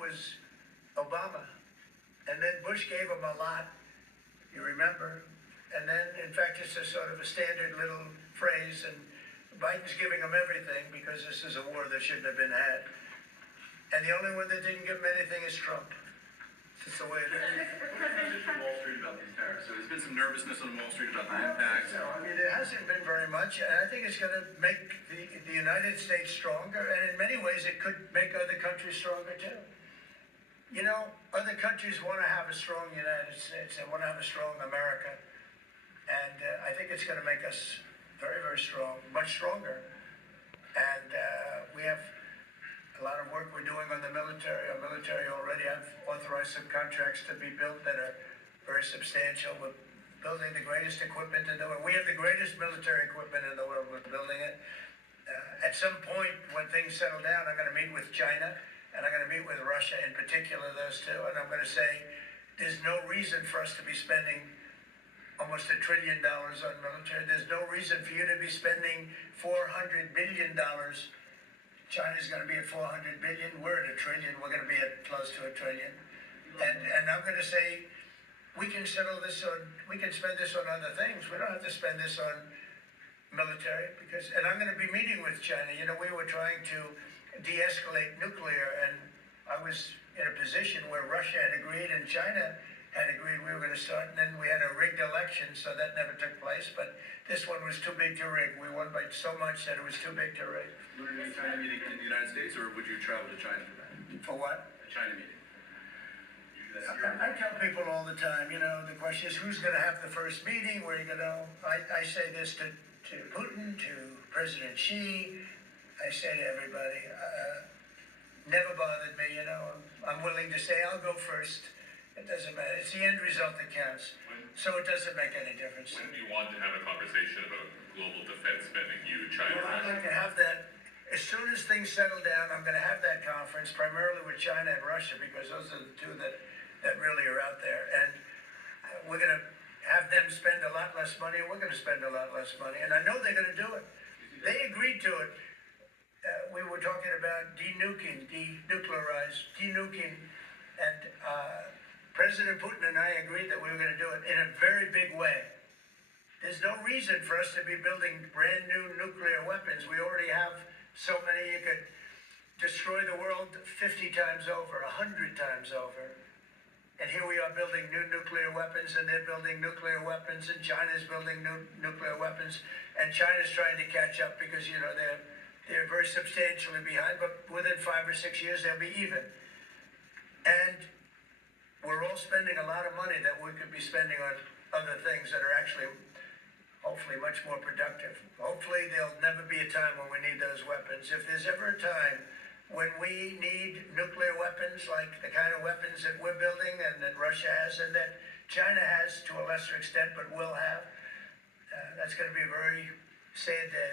was Obama. And then Bush gave him a lot, you remember? And then, in fact, it's a sort of a standard little phrase, and Biden's giving him everything because this is a war that shouldn't have been had. And the only one that didn't give him anything is Trump. It's the way it is. What's the message from Wall Street about these tariffs? So there's been some nervousness on Wall Street about the impact. So, I mean, it hasn't been very much, and I think it's going to make the United States stronger, and in many ways it could make other countries stronger too. You know, other countries want to have a strong United States. They want to have a strong America. And I think it's going to make us very, very strong, much stronger. And we have a lot of work we're doing on the military. Our military already have authorized some contracts to be built that are very substantial. We're building the greatest equipment in the world. We have the greatest military equipment in the world. We're building it. At some point, when things settle down, I'm going to meet with China, and I'm going to meet with Russia in particular, those two, and I'm going to say there's no reason for us to be spending almost $1 trillion on military. There's no reason for you to be spending $400 billion. China's going to be at 400 billion. We're at $1 trillion. We're going to be at close to $1 trillion. And I'm going to say we can settle this on. We can spend this on other things. We don't have to spend this on military because. And I'm going to be meeting with China. You know, we were trying to de-escalate nuclear, and I was in a position where Russia had agreed and China had agreed we were going to start, and then we had a rigged election, so that never took place. But this one was too big to rig. We won by so much that it was too big to rig. Would it be a China meeting in the United States, or would you travel to China for that? For what? A China meeting. I tell people all the time, you know, the question is who's going to have the first meeting, where are you going to, I say this to Putin, to President Xi, I say to everybody, never bothered me, you know, I'm willing to say I'll go first. It doesn't matter. It's the end result that counts. So it doesn't make any difference. When do you want to have a conversation about global defense spending, you, China? Well, I'd like to have that, as soon as things settle down, I'm going to have that conference, primarily with China and Russia, because those are the two that really are out there. And we're going to have them spend a lot less money, and we're going to spend a lot less money. And I know they're going to do it. They agreed to it. We were talking about denuclearizing, and President Putin and I agreed that we were going to do it in a very big way. There's no reason for us to be building brand new nuclear weapons. We already have so many. You could destroy the world 50 times over, 100 times over. And here we are building new nuclear weapons, and they're building nuclear weapons, and China's building new nuclear weapons, and China's trying to catch up because, you know, they're very substantially behind, but within 5 or 6 years they'll be even. And we're all spending a lot of money that we could be spending on other things that are actually, hopefully, much more productive. Hopefully, there'll never be a time when we need those weapons. If there's ever a time when we need nuclear weapons, like the kind of weapons that we're building and that Russia has and that China has to a lesser extent, but will have, that's going to be a very sad day.